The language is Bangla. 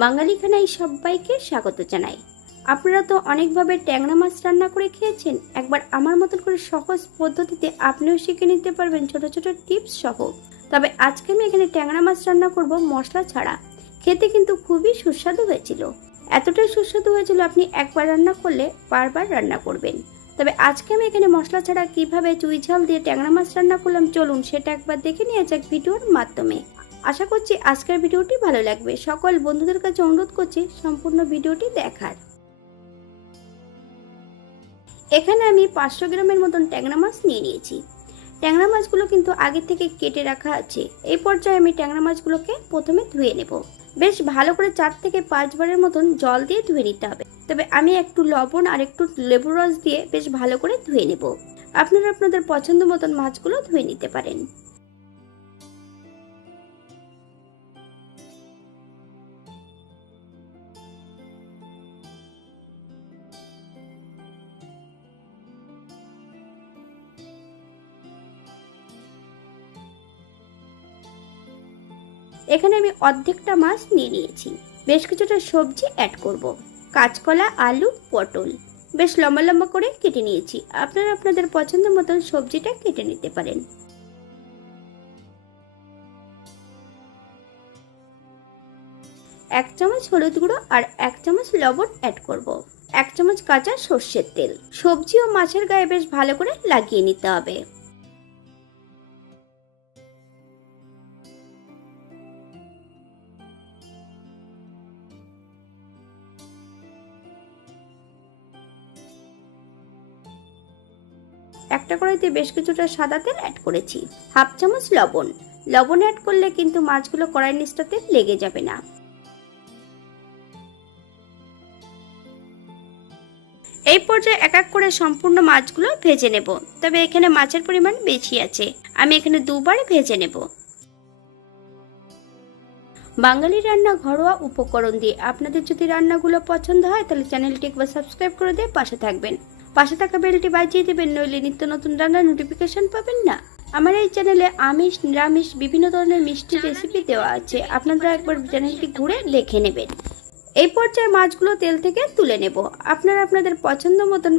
বাঙালি খানায় সবাইকে স্বাগত জানাই। আপনারা তো অনেকভাবে ট্যাংরা মাছ রান্না করে খেয়েছেন। একবার আমার মতন করে সহজ পদ্ধতিতে আপনিও শিখে নিতে পারবেন ছোট ছোট টিপস সহ। তবে আজকে আমি এখানে ট্যাংরা মাছ রান্না করব মশলা ছাড়া। খেতে কিন্তু খুবই সুস্বাদু হয়েছিল। এতটাই সুস্বাদু হয়েছিল আপনি একবার রান্না করলে বারবার রান্না করবেন। তবে আজকে আমি এখানে মশলা ছাড়া কিভাবে চুই ঝাল দিয়ে ট্যাংরা মাছ রান্না করলাম, চলুন সেটা একবার দেখে নিয়ে যাক ভিডিওর মাধ্যমে। আশা করছি আজকের ভিডিওটি ভালো লাগবে। সকল বন্ধুদের কাছে অনুরোধ করছি সম্পূর্ণ ভিডিওটি দেখার। এখানে আমি 500 গ্রামের মতন ট্যাংরা মাছ নিয়ে নিয়েছি। ট্যাংরা মাছগুলো কিন্তু আগে থেকে কেটে রাখা আছে। এই পর্যায়ে আমি ট্যাংরা মাছগুলোকে প্রথমে ধুয়ে নেব। বেশ ভালো করে 4 থেকে 5 বারের মতন জল দিয়ে ধুয়ে নিতে হবে। তবে আমি একটু লবণ আর একটু লেবুর রস দিয়ে বেশ ভালো করে ধুয়ে নেব। আপনারা আপনাদের পছন্দ মতন মাছগুলো ধুয়ে নিতে পারেন। এখানে আমি অর্ধেকটা মাছ নিয়ে নিয়েছি। বেশ কিছুটা সবজি অ্যাড করব। কাঁচকলা, আলু, পটল বেশ লম্বা লম্বা করে কেটে নিয়েছি। আপনারা আপনাদের পছন্দ মতন সবজিটা কেটে নিতে পারেন। 1 চামচ হলুদ গুঁড়ো আর 1 চামচ লবণ অ্যাড করব। 1 চামচ কাঁচা সর্ষের তেল। সবজি ও মাছের গায়ে বেশ ভালো করে লাগিয়ে নিতে হবে। একটা কড়াইতে বেশ কিছুটা সাদা তেল অ্যাড করেছি। হাফ চামচ লবণ। লবণ অ্যাড করলে কিন্তু মাছগুলো কড়াইয়ের নিচটাতে লেগে যাবে না। এই পর্যায়ে এক এক করে সম্পূর্ণ মাছগুলো ভেজে নেব। তবে এখানে মাছের পরিমাণ বেশি আছে, আমি এখানে দুবার ভেজে নেব। বাঙালি রান্না ঘরোয়া উপকরণ দিয়ে আপনাদের যদি রান্নাগুলো পছন্দ হয় তাহলে চ্যানেলটি একবার সাবস্ক্রাইব করে দিয়ে পাশে থাকবেন। পাশে থাকা বেলটি বাজিয়ে দেবেন, নইলে নিত্য নতুন রান্নার নোটিফিকেশন পাবেন না। আমার এই চ্যানেলে আমিষ নিরামিষ বিভিন্ন ধরনের মিষ্টি রেসিপি দেওয়া আছে, আপনারা একবার চ্যানেলটি ঘুরে দেখে নেবেন। এই পর্যায়ে মাছগুলো তেল থেকে তুলে নেব। আপনারা আপনাদের পছন্দ মতন